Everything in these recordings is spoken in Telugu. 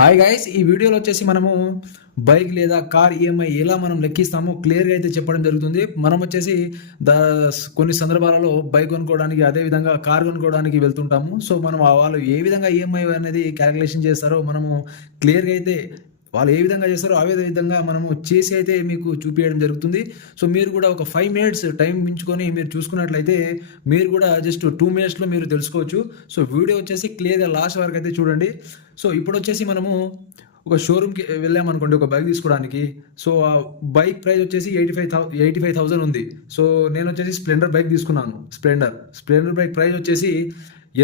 హాయ్ గైస్, ఈ వీడియోలో వచ్చేసి మనము బైక్ లేదా కార్ ఈఎంఐ ఎలా మనం లెక్కిస్తామో క్లియర్గా అయితే చెప్పడం జరుగుతుంది. మనం వచ్చేసి ద కొన్ని సందర్భాలలో బైక్ కొనుక్కోవడానికి అదేవిధంగా కార్ కొనుక్కోవడానికి వెళ్తుంటాము. సో మనం వాళ్ళు ఏ విధంగా ఈఎంఐ అనేది క్యాలిక్యులేషన్ చేస్తారో మనము క్లియర్గా అయితే వాళ్ళు ఏ విధంగా చేస్తారో అదే విధంగా మనము చేసి అయితే మీకు చూపించడం జరుగుతుంది. సో మీరు కూడా ఒక 5 మినిట్స్ టైం మించుకొని మీరు చూసుకున్నట్లయితే మీరు కూడా జస్ట్ 2 మినిట్స్లో మీరు తెలుసుకోవచ్చు. సో వీడియో వచ్చేసి క్లియర్గా లాస్ట్ వరకు అయితే చూడండి. సో ఇప్పుడు వచ్చేసి మనము ఒక షోరూమ్కి వెళ్ళామనుకోండి ఒక బైక్ తీసుకోవడానికి. సో ఆ బైక్ ప్రైస్ వచ్చేసి 85,000 ఉంది. సో నేను వచ్చేసి స్ప్లెండర్ బైక్ తీసుకున్నాను. స్ప్లెండర్ బైక్ ప్రైస్ వచ్చేసి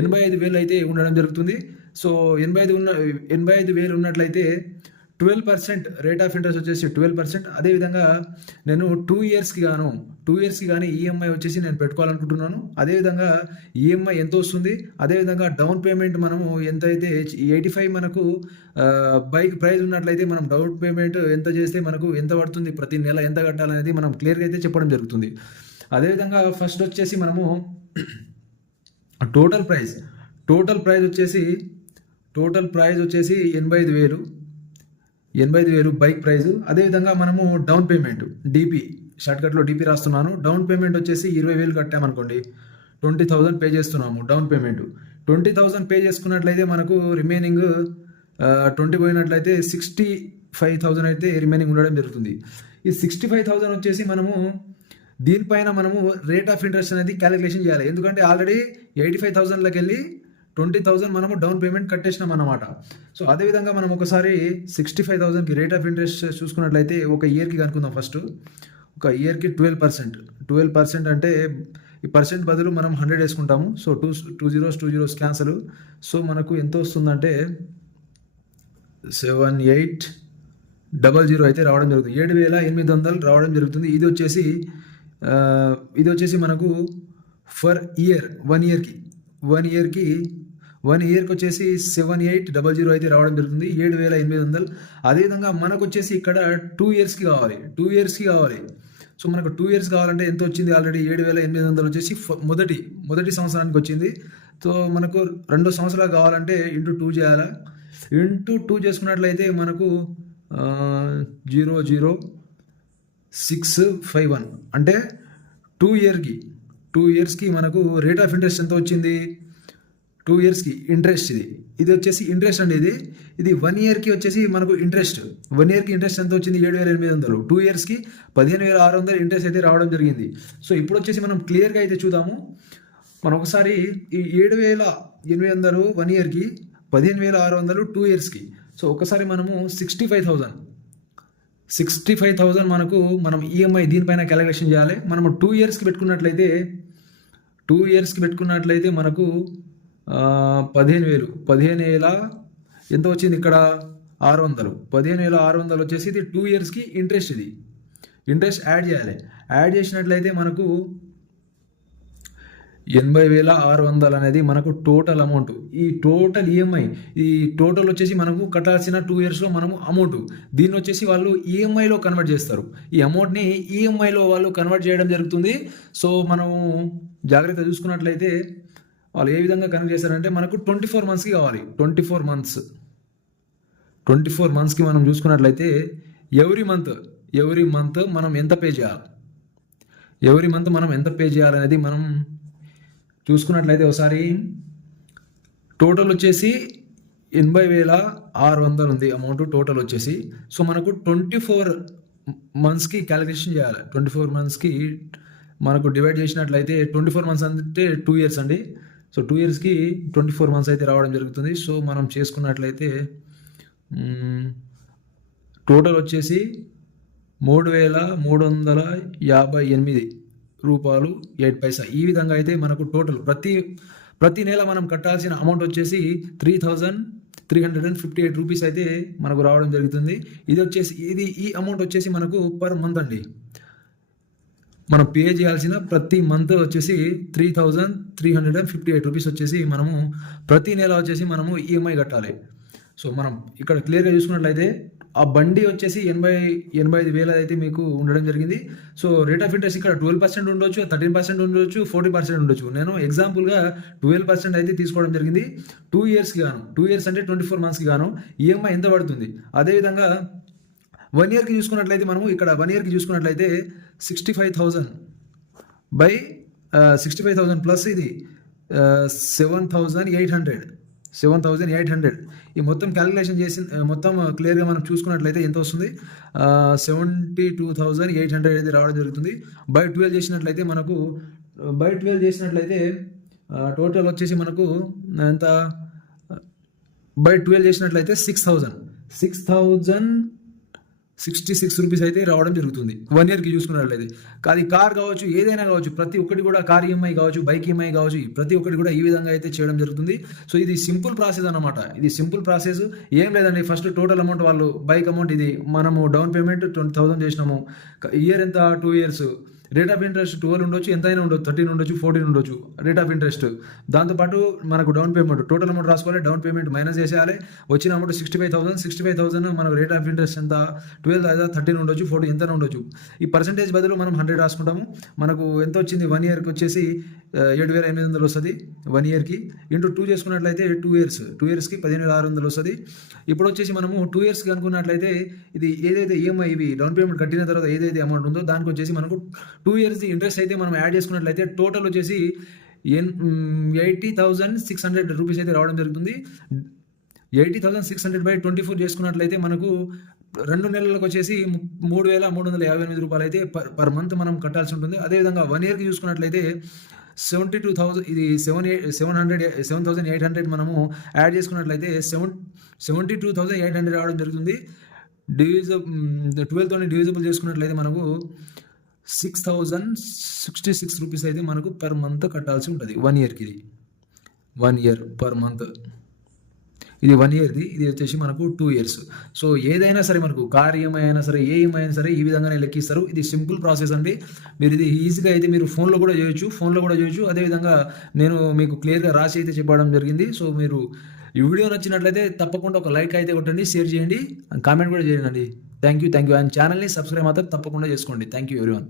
85,000 అయితే ఉండడం జరుగుతుంది. సో 85,000 ఉన్నట్లయితే 12% రేట్ ఆఫ్ ఇంట్రెస్ట్ వచ్చేసి 12%. అదేవిధంగా నేను 2 ఇయర్స్కి కానీ ఈఎంఐ వచ్చేసి నేను పెట్టుకోవాలనుకుంటున్నాను. అదేవిధంగా ఈఎంఐ ఎంత వస్తుంది, అదేవిధంగా డౌన్ పేమెంట్ మనము ఎంత అయితే 85 మనకు బైక్ ప్రైస్ ఉన్నట్లయితే మనం డౌన్ పేమెంట్ ఎంత చేస్తే మనకు ఎంత పడుతుంది, ప్రతి నెల ఎంత కట్టాలనేది మనం క్లియర్గా అయితే చెప్పడం జరుగుతుంది. అదేవిధంగా ఫస్ట్ వచ్చేసి మనము టోటల్ ప్రైస్ వచ్చేసి 85,000 బైక్ ప్రైజు. అదేవిధంగా మనము డౌన్ పేమెంట్ డీపీ షార్ట్కట్లో డీపీ రాస్తున్నాను. డౌన్ పేమెంట్ వచ్చేసి 20,000 కట్టామనుకోండి, 20,000 పే చేస్తున్నాము డౌన్ పేమెంట్. 20,000 పే చేసుకున్నట్లయితే మనకు రిమైనింగ్ 20 పోయినట్లయితే 65,000 అయితే రిమైనింగ్ ఉండడం జరుగుతుంది. ఈ 65,000 వచ్చేసి మనము దీనిపైన మనము రేట్ ఆఫ్ ఇంట్రెస్ట్ అనేది క్యాలిక్యులేషన్ చేయాలి. ఎందుకంటే ఆల్రెడీ 85,000లోకి వెళ్ళి 20,000 మనము డౌన్ పేమెంట్ కట్టేసినాం అన్నమాట. సో అదేవిధంగా మనం ఒకసారి 65,000కి రేట్ ఆఫ్ ఇంట్రెస్ట్ చూసుకున్నట్లయితే ఒక ఇయర్కి కనుక్కుందాం. ఫస్ట్ ఒక ఇయర్కి 12% అంటే ఈ పర్సెంట్ బదులు మనం 100 వేసుకుంటాము. So 2 zeros cancel. సో మనకు ఎంత వస్తుందంటే 7800 అయితే రావడం జరుగుతుంది. 7,800 రావడం జరుగుతుంది. ఇది వచ్చేసి మనకు ఫర్ ఇయర్ 1 ఇయర్కి వచ్చేసి 7800 అయితే రావడం జరుగుతుంది, 7,800. అదేవిధంగా మనకు వచ్చేసి ఇక్కడ 2 ఇయర్స్కి కావాలి. సో మనకు 2 ఇయర్స్ కావాలంటే ఎంత వచ్చింది, ఆల్రెడీ 7,800 వచ్చేసి మొదటి సంవత్సరానికి వచ్చింది. సో మనకు 2 సంవత్సరాలు కావాలంటే ఇంటూ 2 చేయాలి. ఇంటూ 2 చేసుకున్నట్లయితే మనకు 00651 అంటే 2 ఇయర్స్కి మనకు రేట్ ఆఫ్ ఇంట్రెస్ట్ ఎంత వచ్చింది, 2 ఇయర్స్కి ఇంట్రెస్ట్ ఇది వచ్చేసి ఇంట్రెస్ట్ అండి. ఇది 1 ఇయర్కి వచ్చేసి మనకు ఇంట్రెస్ట్ ఎంత వచ్చింది, 7,800. 2 ఇయర్స్కి 15,600 ఇంట్రెస్ట్ అయితే రావడం జరిగింది. సో ఇప్పుడు వచ్చేసి మనం క్లియర్గా అయితే చూద్దాము. మనం ఒకసారి ఈ 7,800 1 ఇయర్కి, 15,600 2 ఇయర్స్కి. సో ఒకసారి మనము 65,000 మనం ఈఎంఐ దీనిపైన క్యాలిక్యులేషన్ చేయాలి. మనము 2 ఇయర్స్కి పెట్టుకున్నట్లయితే మనకు 15,000 ఎంత వచ్చింది ఇక్కడ 600. 15,600 వచ్చేసి ఇది 2 ఇయర్స్కి ఇంట్రెస్ట్ యాడ్ చేసినట్లయితే మనకు 80,600 అనేది మనకు టోటల్ అమౌంట్. ఈ టోటల్ ఈఎంఐ టోటల్ వచ్చేసి మనకు కట్టాల్సిన 2 ఇయర్స్లో మనము అమౌంట్ దీన్ని వచ్చేసి వాళ్ళు ఈఎంఐలో కన్వర్ట్ చేస్తారు. ఈ అమౌంట్ని ఈఎంఐలో వాళ్ళు కన్వర్ట్ చేయడం జరుగుతుంది. సో మనము జాగ్రత్త చూసుకున్నట్లయితే వాళ్ళు ఏ విధంగా కన్వర్ట్ చేస్తారంటే మనకు 24 మంత్స్కి కావాలి. 24 మంత్స్కి మనం చూసుకున్నట్లయితే ఎవ్రీ మంత్ మనం ఎంత పే చేయాలనేది మనం చూసుకున్నట్లయితే ఒకసారి టోటల్ వచ్చేసి 80,600 ఉంది అమౌంట్ టోటల్ వచ్చేసి. సో మనకు 24 మంత్స్కి క్యాలిక్యులేషన్ చేయాలి. 24 మంత్స్కి మనకు డివైడ్ చేసినట్లయితే 24 మంత్స్ అంటే 2 ఇయర్స్ అండి. సో 2 ఇయర్స్కి 24 మంత్స్ అయితే రావడం జరుగుతుంది. సో మనం చేసుకున్నట్లయితే టోటల్ వచ్చేసి 3,358 రూపాయలు 8 పైసా. ఈ విధంగా అయితే మనకు టోటల్ ప్రతి నెల మనం కట్టాల్సిన అమౌంట్ వచ్చేసి 3,358 రూపీస్ అయితే మనకు రావడం జరుగుతుంది. ఈ అమౌంట్ వచ్చేసి మనకు పర్ మంత్ అండి. మనం పే చేయాల్సిన ప్రతి మంత్ వచ్చేసి 3,358 రూపీస్ వచ్చేసి మనము ప్రతి నెల వచ్చేసి మనము ఈఎంఐ కట్టాలి. సో మనం ఇక్కడ క్లియర్గా చూసుకున్నట్లయితే ఆ బండి వచ్చేసి 85,000 అయితే మీకు ఉండడం జరిగింది. సో రేట్ ఆఫ్ ఇంట్రెస్ట్ ఇక్కడ 12% ఉండొచ్చు, 13% ఉండొచ్చు, 14% ఉండొచ్చు. నేను ఎగ్జాంపుల్గా 12% అయితే తీసుకోవడం జరిగింది. 2 ఇయర్స్కి గాను, 2 ఇయర్స్ అంటే 24 మంత్స్కి గాను ఈఎంఐ ఎంత పడుతుంది. అదేవిధంగా 1 ఇయర్కి చూసుకున్నట్లయితే మనము ఇక్కడ 1 ఇయర్కి చూసుకున్నట్లయితే 65,000 బై 65,000 ప్లస్ ఇది 7,800 ఈ మొత్తం క్యాలిక్యులేషన్ చేసి మొత్తం క్లియర్గా మనం చూసుకున్నట్లయితే ఎంత వస్తుంది, 72,800 అయితే రావడం జరుగుతుంది. బై 12 చేసినట్లయితే మనకు టోటల్ వచ్చేసి మనకు ఎంత, బై 12 చేసినట్లయితే 6,066 రూపీస్ అయితే రావడం జరుగుతుంది 1 ఇయర్కి చూసుకున్నట్లయితే. అది కార్ కావచ్చు, ఏదైనా కావచ్చు, ప్రతి ఒక్కటి కూడా కార్ ఈఎంఐ కావచ్చు, బైక్ ఈఎంఐ కావచ్చు, ప్రతి ఒక్కటి కూడా ఈ విధంగా అయితే చేయడం జరుగుతుంది. సో ఇది సింపుల్ ప్రాసెస్ అన్నమాట. ఇది సింపుల్ ప్రాసెస్, ఏం లేదండి. ఫస్ట్ టోటల్ అమౌంట్ వాళ్ళు బైక్ అమౌంట్ ఇది మనము డౌన్ పేమెంట్ 20,000 చేసినాము. ఇయర్ ఎంత, 2 ఇయర్స్. రేట్ ఆఫ్ ఇంట్రెస్ట్ 12 ఉండొచ్చు, ఎంతైనా ఉండొచ్చు, 13 ఉండొచ్చు, 14 ఉండొచ్చు రేట్ ఆఫ్ ఇంట్రెస్ట్. దాంతోపాటు మనకు డౌన్ పేమెంట్, టోటల్ అమౌంట్ రాసుకోవాలి, డౌన్ పేమెంట్ మైనస్ చేసేయాలి. వచ్చిన అమౌంట్ 65,000 మనకు రేట్ ఆఫ్ ఇంట్రెస్ట్ ఎంత, 12 లేదా 13 ఉండొచ్చు, 14 ఎంతైనా ఉండొచ్చు. ఈ పర్సెంటేజ్ బదులు మనం 100 రాసుకుంటాము. మనకు ఎంత వచ్చింది, 1 ఇయర్కి వచ్చేసి 7,800 వస్తుంది 1 ఇయర్కి. ఇంటూ 2 చేసుకున్నట్లయితే 2 ఇయర్స్కి 15,600 వస్తుంది. ఇప్పుడు వచ్చేసి మనము 2 ఇయర్స్కి అనుకున్నట్లయితే ఇది ఏదైతే ఈఎంఐ ఇవి డౌన్ పేమెంట్ కట్టిన తర్వాత ఏదైతే అమౌంట్ ఉందో దానికి వచ్చేసి మనకు 2 ఇయర్స్ ఇంట్రెస్ట్ అయితే మనం యాడ్ చేసుకున్నట్లయితే టోటల్ వచ్చేసి 80,600 రూపీస్ అయితే రావడం జరుగుతుంది. 80,600 బై 24 చేసుకున్నట్లయితే మనకు 2 నెలలకు వచ్చేసి 3,358 రూపాయలు అయితే పర్ మంత్ మనం కట్టాల్సి ఉంటుంది. అదేవిధంగా 1 ఇయర్కి చూసుకున్నట్లయితే 72,000 ఇది 7,800 మనము యాడ్ చేసుకున్నట్లయితే 72,800 రావడం జరుగుతుంది. 12 తోని డివిజిబుల్ చేసుకున్నట్లయితే మనకు 6,066 రూపీస్ అయితే మనకు పర్ మంత్ కట్టాల్సి ఉంటుంది 1 ఇయర్కి. ఇది 1 ఇయర్ పర్ మంత్, ఇది 1 ఇయర్ది. ఇది వచ్చేసి మనకు 2 ఇయర్స్. సో ఏదైనా సరే మనకు కార్ ఈఎంఐ అయినా సరే, ఏ ఈఎంఐ అయినా సరే ఈ విధంగానే లెక్కిస్తారు. ఇది సింపుల్ ప్రాసెస్ అండి. మీరు ఇది ఈజీగా అయితే మీరు ఫోన్లో కూడా చేయొచ్చు. అదేవిధంగా నేను మీకు క్లియర్గా రాసి అయితే చెప్పడం జరిగింది. సో మీరు ఈ వీడియో నచ్చినట్లయితే తప్పకుండా ఒక లైక్ అయితే కొట్టండి, షేర్ చేయండి, కామెంట్ కూడా చేయండి. Thank you. అండ్ ఛానల్ని సబ్స్క్రైబ్ మాత్రం తప్పకుండా చేసుకోండి. Thank you everyone.